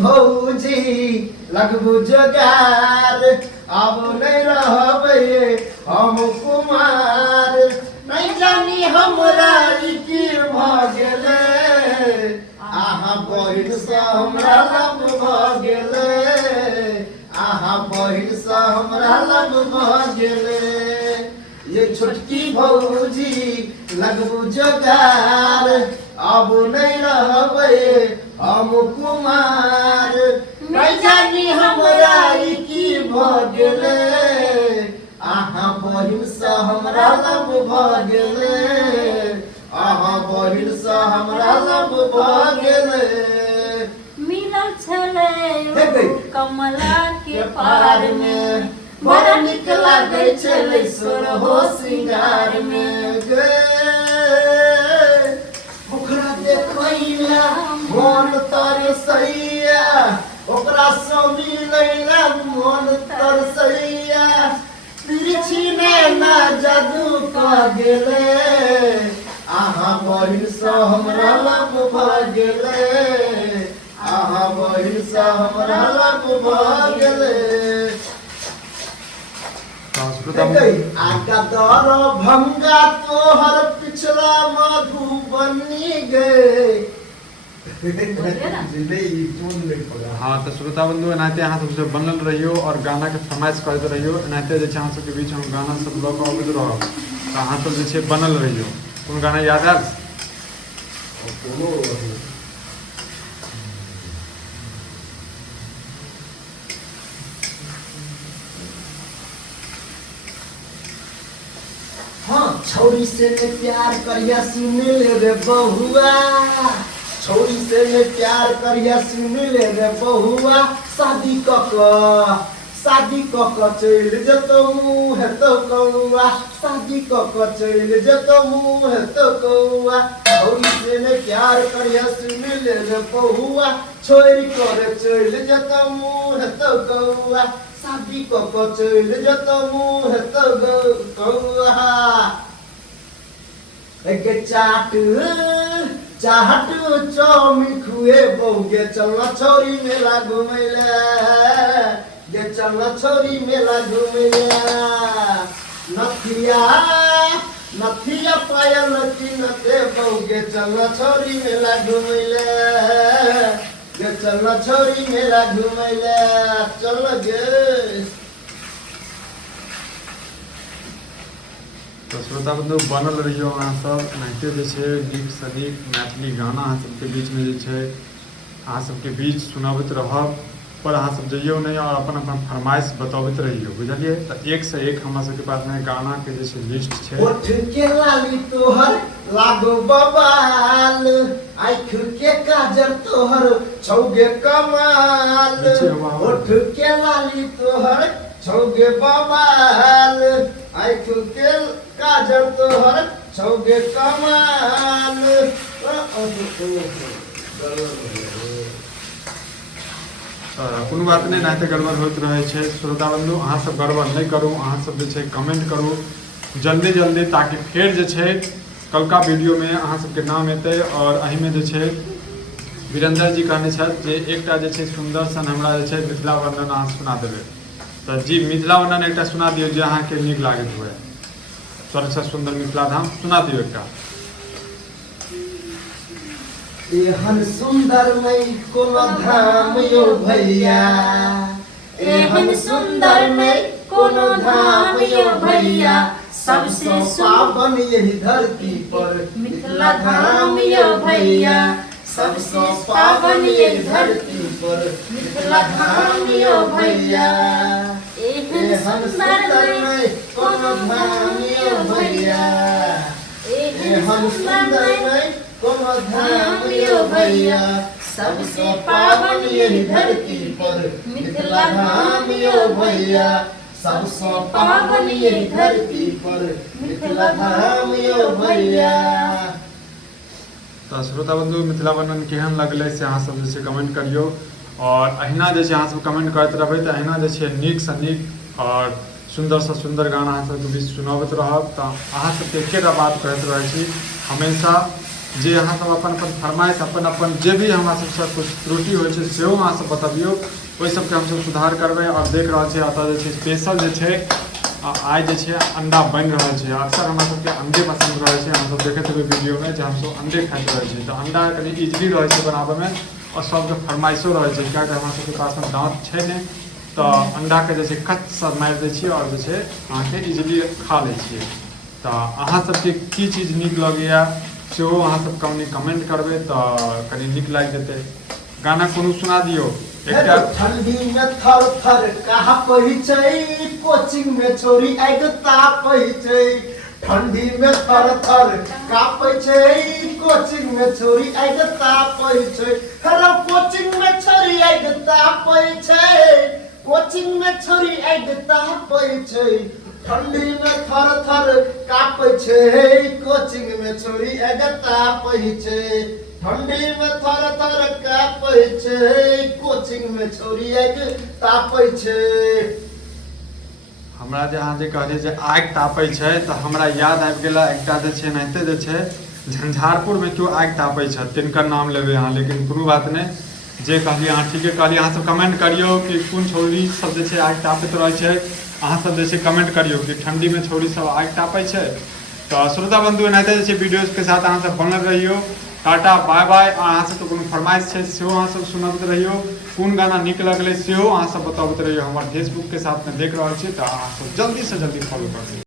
भौजी लगबू जोगार अब नहीं रहबे हम कुमार नहीं जानी हमरा की भ गेले आहा बहिन से हमरा लब भ गेले आहा बहिन से हमरा लब भ गेले ये छोटकी भौजी लगबू जोगार अब नहीं रहबे हम कुमार नहीं जानी हमरा की भ गेले आहा बहिन से हमरा लब भ गेले आहा बहिन से हमरा लब भ गेले मिलल छले कमला के पार में बड़ा निक लागे छले सोरहो सिंगार में गे ओकरा देखैला मन तरसैया ओकरा स्वामी लैला मन तरसैया तिरछी नैना जादू क गेले आहा बहिन से हमरा लब भ गेले आहा बहिन से हमरा लब भ गेले आका दर भंगा तोहर पिछला मधुबनी गए हाँ तो श्रोता बंधु एनाते अहाँ सबसे बनल रहियो और गाना के फरमाइश करते रहियो एनाते जे छै अहाँ सबके बीच हम गाना सब लऽ कऽ अबैत रहब तऽ अहाँ सब जे छै बनल रहियो कोन गाना याद आयल हाँ छौरी से ने प्यार करिया सुन ले रे बहुआ छौरी से ने प्यार करिया सुन ले रे बहुआ शादी कक चल जतो मुँह तो कौआ शादी कक चल जतो मुँह तो कौआ छौरी से ने प्यार करिया सुन ले रे बहुआ छोरी करे चल जतो मुँह तो कौआ शादी कक चल जतो मुँह तो कौआ एक चाट चाउमिन खुए बहुगे चलना छोरी मेला घुमैला गे चलना छोरी मेला घुमैला नथिया पायल किनते बहुगे चलना छोरी मेला घुमैला गे चलना छोरी मेला घुमैला चल गे तो श्रोता बंधु बनल रहियो अहाँ सब एनाहिते जे छै नीक सँ नीक मैथिली गाना अहाँ सबके बीचमे जे छै अहाँ सबके बीच सुनाबैत रहब पर अहाँ सब जइयो नहीं और अपन अपन फरमाइश बताबैत रहियो बुझलिए तऽ एक से एक हमरा सबके पास में गाना के जे छै लिस्ट छै ओठ के लाली तोहर लागो बबाल आँख के काजर तोहर छौगे कमाल ओठ के लाली तोहर छौगे बबाल आँख के काजर तोहर छौगे कमाल कोनो बात नहीं नाते गड़बड़ होइत रहे छै श्रोता बंधु अहाँ सब गड़बड़ नहीं करू अहाँ सब जे छै कमेंट करू जल्दी जल्दी ताकि फिर जे छै कलका वीडियो में अहाँ सबके नाम एतै और एहि में जे छै वीरेंद्र जी कहने छथि जे एकटा जे छै सुंदर सन हमरा जे छै मिथिला वर्णन अहाँ सुना देबै तऽ जी मिथिला वर्णन एकटा सुना दियौ जे अहाँके नीक लागैत हुए स्वर्ग से सुंदर मिथिला धाम सुना दियौ एकटा एहन सुंदर नहीं कोनो धाम यो भैया एहन सुंदर नहीं कोनो धाम यो भैया सबसे पावन यही धरती पर मिथिला धाम यो भैया सबसे पावन यही धरती पर मिथिला धाम यो भैया एहन सुंदर नहीं कोनो धाम यो भैया एहन सुंदर नहीं कोनो धाम यो भैया सबसे पावन यही धरती पर मिथिला धाम यो भैया सबसे पावन यही धरती पर मिथिला धाम यो भैया। तो श्रोता बंधु मिथिला वर्णन केहन लगले से अहाँ सब जे छै कमेंट करियो और अहिना जे छै अहाँ सब कमेंट करैत रहबै तऽ अहिना जे छै नीक सँ नीक और सुंदर से सुंदर गाना अहाँ सबके बीच सुनाबैत रहब। तऽ अहाँ सबके एकेटा बात कहैत रहै छी हमेशा जे अहाँ सब अपन अपन फरमाइश अपन जे भी हमरा सबसँ कुछ त्रुटि होइ छै सेहो अहाँ सब बतबियौ, ओहि सबके हमसब सुधार करबै। और देख रहल छी एतऽ जे छै स्पेशल जे छै आइ जे छै अंडा बनि रहल छै। अक्सर हमरा सबके अंडे पसंद रहै छै, हमसब देखैत हेबै वीडियोमे जे हमसब अंडे खाइत रहै छै। तऽ अंडा कनि इजली रहै छै बनाबैमे और सबके फरमाइशो रहै छै, कियाकि हमरा सबके पासमे दाँत छै नहि, तऽ अंडाके जे छै कट सँ मारि दै छियै और जे छै अहाँके इजली खा लै छियै। तऽ अहाँ सबके की चीज नीक लगैए सेहो अहाँ सब कमेंट करबै तऽ कनि नीक लागि जेतै। गाना कोनो सुना दियौ एकटा। ठंडी में थर थर कापै छै, कोचिंग में छोरी आगि तापै छै। ठंडी में थर थर कापै छै, कोचिंग में छोरी आगि तापै छै। हेलो कोचिंग में छोरी आगि तापै छै, कोचिंग में छोरी आगि तापै छै। ठंडी में थर थर कापै छै, कोचिंग में छोरी आगि तापै छै। ठंडी में थर थर कापै छै, कोचिंग में छोरी आगि तापै छै। हमरा जे अहाँ जे कहलियै जे आगि तापै छै तऽ हमरा याद आबि गेला एकटा जे छै एनाहिते जे छै झंझारपुरमे केओ आगि तापै छथि, तिनकर नाम लेबै अहाँ, लेकिन कोनो बात नहि, जे कहलियै अहाँ ठीके कहलियै। अहाँ सब कमेंट करियौ कि कोन छौरी सब जे छै आगि तापैत रहै छै, अहाँ सब जे छै कमेंट करियौ कि ठंडीमे छौरी सब आगि तापै छै। तऽ श्रोता बंधु एनाहिते जे छै वीडियोके साथ अहाँ सब बनल रहियौ। Tata bye bye. अहाँ सबके कोनो फरमाइश छै सेहो अहाँ सब सुनबैत रहियौ, कोन गाना नीक लगलै सेहो अहाँ सब बताबैत रहियौ। हमर फेसबुकके साथमे देख रहल छी तऽ अहाँ सब जल्दी से जल्दी फॉलो कर दियौ।